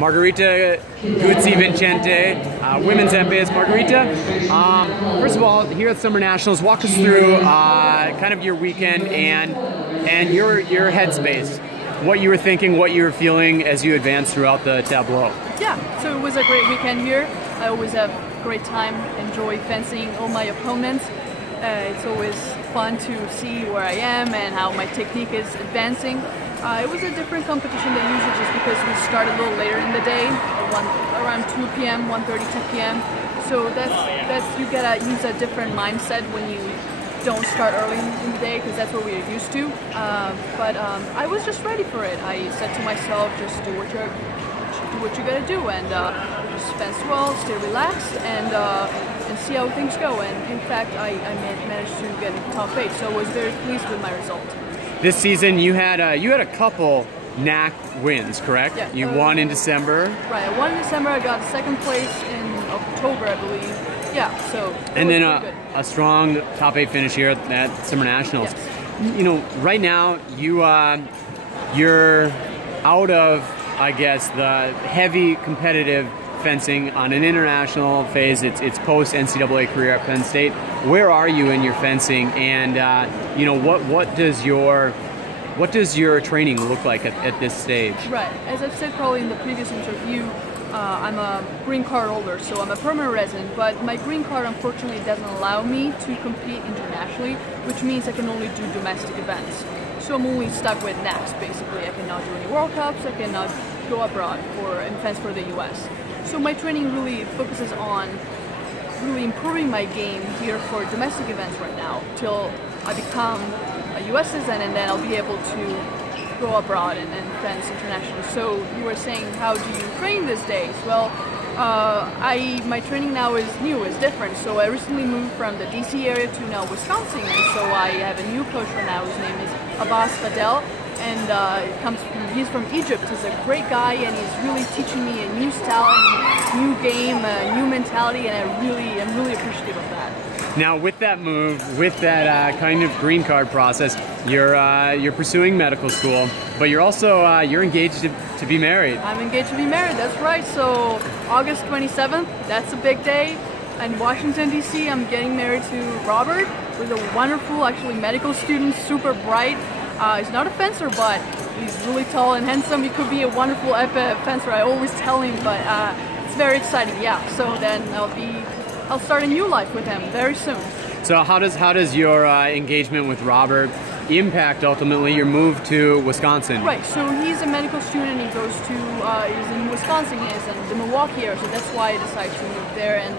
Margherita Guzzi Vincenti, women's MBAs. Margherita, first of all, here at Summer Nationals, walk us through kind of your weekend and your headspace. What you were thinking, what you were feeling as you advanced throughout the tableau. Yeah, so it was a great weekend here. I always have a great time, enjoy fencing all my opponents. It's always fun to see where I am and how my technique is advancing. It was a different competition than usual just because we started a little later in the day, around 2 p.m., 1:30, 2 p.m. So that's you gotta use a different mindset when you don't start early in the day, because that's what we're used to. But I was just ready for it. I said to myself, just do what you gotta do, and just fence well, stay relaxed, and see how things go. And in fact, I managed to get top 8, so I was very pleased with my result. This season, you had a couple NAC wins, correct? Yeah. You won in December. Right, I won in December. I got second place in October, I believe. Yeah, so. And then a strong top 8 finish here at Summer Nationals. Yes. You know, right now you're out of, I guess, the heavy competitive fencing on an international phase. It's post NCAA career at Penn State. Where are you in your fencing, and you know, what does your training look like at this stage? Right, as I've said probably in the previous interview, I'm a green card holder, so I'm a permanent resident, but my green card unfortunately doesn't allow me to compete internationally, which means I can only do domestic events. So I'm only stuck with NACs basically. I cannot do any World Cups, I cannot go abroad and fence for the US. So my training really focuses on really improving my game here for domestic events right now, till I become a US citizen, and then I'll be able to go abroad and fence internationally. So you were saying, how do you train these days? Well, my training now is new, is different. So I recently moved from the DC area to now Wisconsin, and so I have a new coach for now. His name is Abbas Fadel, and he's from Egypt. He's a great guy, and he's really teaching me a new style, and new game, a new mentality, and I'm really appreciative of that. Now, with that move, with that kind of green card process, you're pursuing medical school, but you're also you're engaged to be married. I'm engaged to be married. That's right. So August 27th, that's a big day. In Washington D.C., I'm getting married to Robert, who's a wonderful, actually, medical student, super bright. He's not a fencer, but he's really tall and handsome. He could be a wonderful fencer. I always tell him, but it's very exciting. Yeah. So then I'll start a new life with him very soon. So how does your engagement with Robert impact ultimately your move to Wisconsin? Right. So he's a medical student. He goes to he's in Wisconsin. He is in the Milwaukee area. So that's why I decided to move there, and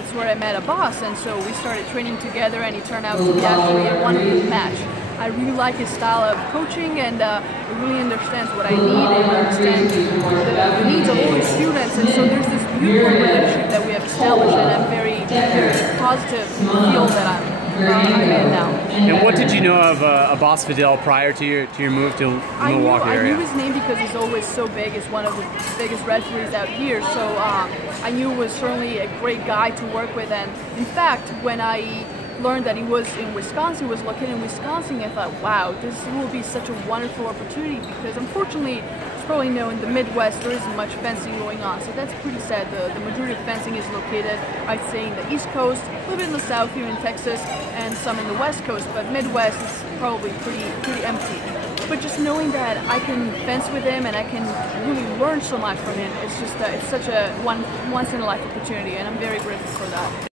it's where I met Abbas. And so we started training together, and he turned out to be actually a wonderful match. I really like his style of coaching, and he really understands what I need, and understands the needs of all the students. And so there's this beautiful relationship that we have established, and I'm very positive feel that I'm in now. And what did you know of Abbas Fadel prior to your move to Milwaukee area? I knew his name because he's always so big. He's one of the biggest referees out here. So I knew he was certainly a great guy to work with. And in fact, when I learned that he was in Wisconsin, was located in Wisconsin, I thought, wow, this will be such a wonderful opportunity, because unfortunately, it's probably known in the Midwest there isn't much fencing going on, so that's pretty sad. The majority of fencing is located, I'd say, in the East Coast, a little bit in the South here in Texas, and some in the West Coast, but Midwest is probably pretty empty. But just knowing that I can fence with him and I can really learn so much from him, it's just it's such a once in a life opportunity, and I'm very grateful for that.